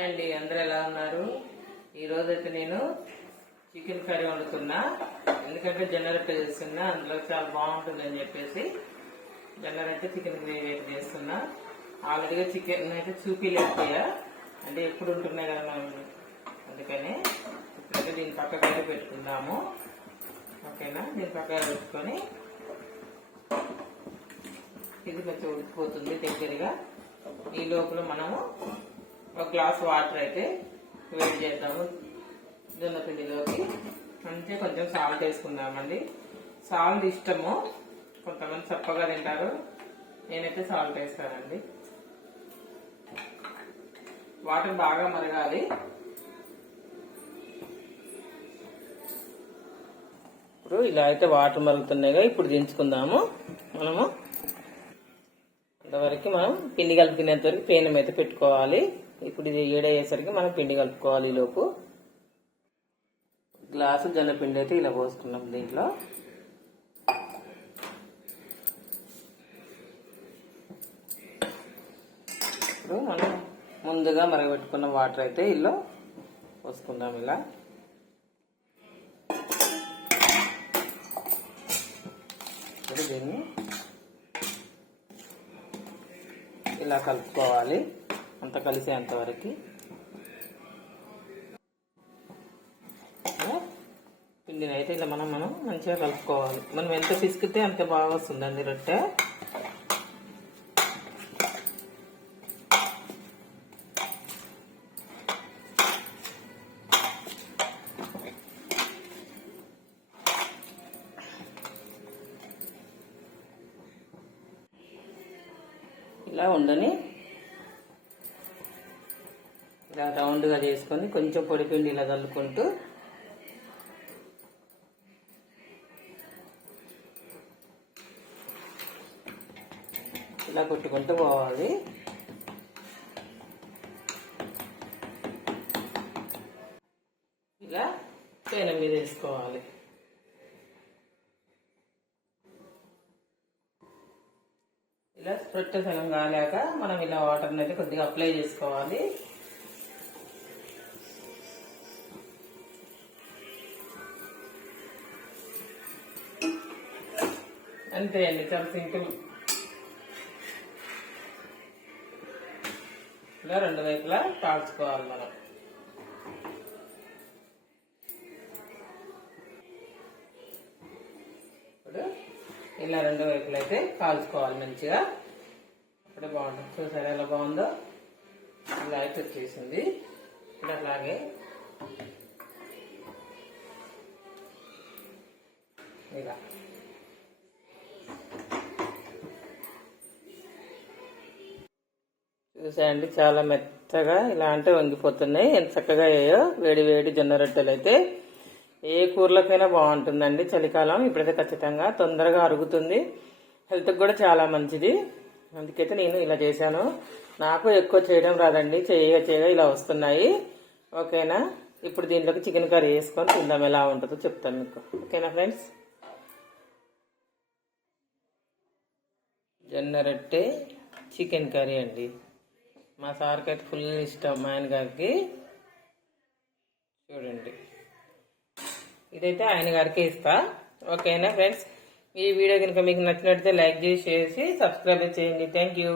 Hi అండి, అందరూ ఎలా ఉన్నారు? ఈరోజు అయితే నేను చికెన్ కర్రీ వండుతున్నా. ఎందుకంటే జొన్న రొట్టె చేస్తున్నా, అందులో చాలా బాగుంటుంది అని చెప్పేసి జొన్న రొట్టె చికెన్ గ్రేవీ అయితే చేస్తున్నా. ఆల్రెడీగా చికెన్ అయితే చూపిలేకపోయా, అంటే ఎప్పుడు ఉంటున్నాయి కదా మనం, అందుకని ఇప్పుడైతే దీని పక్కకైతే పెట్టుకుందాము. ఓకేనా, దీని పక్కన పెట్టుకొని ఇది కొంచెం ఉడికిపోతుంది దగ్గరగా. ఈ లోపల మనము ఒక గ్లాస్ వాటర్ అయితే వేడి చేద్దాము జొన్న పిండిలోకి. అంటే కొంచెం సాల్ట్ వేసుకుందామండి. సాల్ట్ ఇష్టము, కొంతమంది చప్పగా తింటారు, నేనైతే సాల్ట్ వేస్తానండి. వాటర్ బాగా మరగాలి. ఇప్పుడు ఇలా అయితే వాటర్ మరుగుతున్నాయిగా, ఇప్పుడు దించుకుందాము. మనము అంతవరకు మనం పిండి కలుపుకునేంత వరకు పేనం అయితే పెట్టుకోవాలి. ఇప్పుడు ఇది ఏడయ్యేసరికి మనం పిండి కలుపుకోవాలి. ఈలోపు గ్లాసు జొన్న పిండి అయితే ఇలా పోసుకున్నాం దీంట్లో. ఇప్పుడు మనం ముందుగా మరగబెట్టుకున్న వాటర్ అయితే ఇలా పోసుకుందాం. ఇలా ఇప్పుడు దీన్ని ఇలా కలుపుకోవాలి, అంత కలిసేంత వరకు. పిండిని అయితే ఇలా మనం మంచిగా కలుపుకోవాలి. మనం ఎంత పిసికితే అంత బాగా వస్తుందండి రొట్టె. ఇలా ఉండని ఇలా రౌండ్గా చేసుకొని కొంచెం పొడి పిండి ఇలా చల్లుకుంటూ ఇలా కొట్టుకుంటూ పోవాలి. ఇలా పేనం మీద వేసుకోవాలి. ఇలా రొట్టె సగం కాలేక మనం ఇలా వాటర్ని అయితే కొద్దిగా అప్లై చేసుకోవాలి. అంతే అండి, చాలా సింపుల్. ఇలా రెండు వైపులా కాల్చుకోవాలి మనం. ఇప్పుడు ఇలా రెండు వైపులు అయితే కాల్చుకోవాలి మంచిగా. అప్పుడే బాగుంటుంది. చూసారా ఎలా బాగుందో? ఇలా అయితే వచ్చేసింది. ఇప్పుడు అలాగే ఇలా చూసాయండి, చాలా మెత్తగా ఇలా అంటే వంగిపోతున్నాయి. ఎంత చక్కగా అయ్యాయో వేడి వేడి జొన్న రొట్టెలు అయితే. ఏ కూరలకైనా బాగుంటుందండి చలికాలం. ఇప్పుడైతే ఖచ్చితంగా తొందరగా అరుగుతుంది, హెల్త్కి కూడా చాలా మంచిది. అందుకైతే నేను ఇలా చేశాను. నాకు ఎక్కువ చేయడం రాదండి, చేయగా ఇలా వస్తున్నాయి. ఓకేనా, ఇప్పుడు దీంట్లోకి చికెన్ కర్రీ వేసుకొని తిందాం, ఎలా ఉంటుందో చెప్తాను మీకు. ఓకేనా ఫ్రెండ్స్, జొన్న రొట్టె చికెన్ కర్రీ అండి. మా సార్కి అయితే ఫుల్ ఇష్టం, మా ఆయన గారికి. చూడండి, ఇదైతే ఆయన గారికి ఇస్తా. ఓకేనా ఫ్రెండ్స్, ఈ వీడియో కనుక మీకు నచ్చినట్లయితే లైక్ చేసి, షేర్ చేసి, సబ్స్క్రైబ్ చేయండి. Thank you.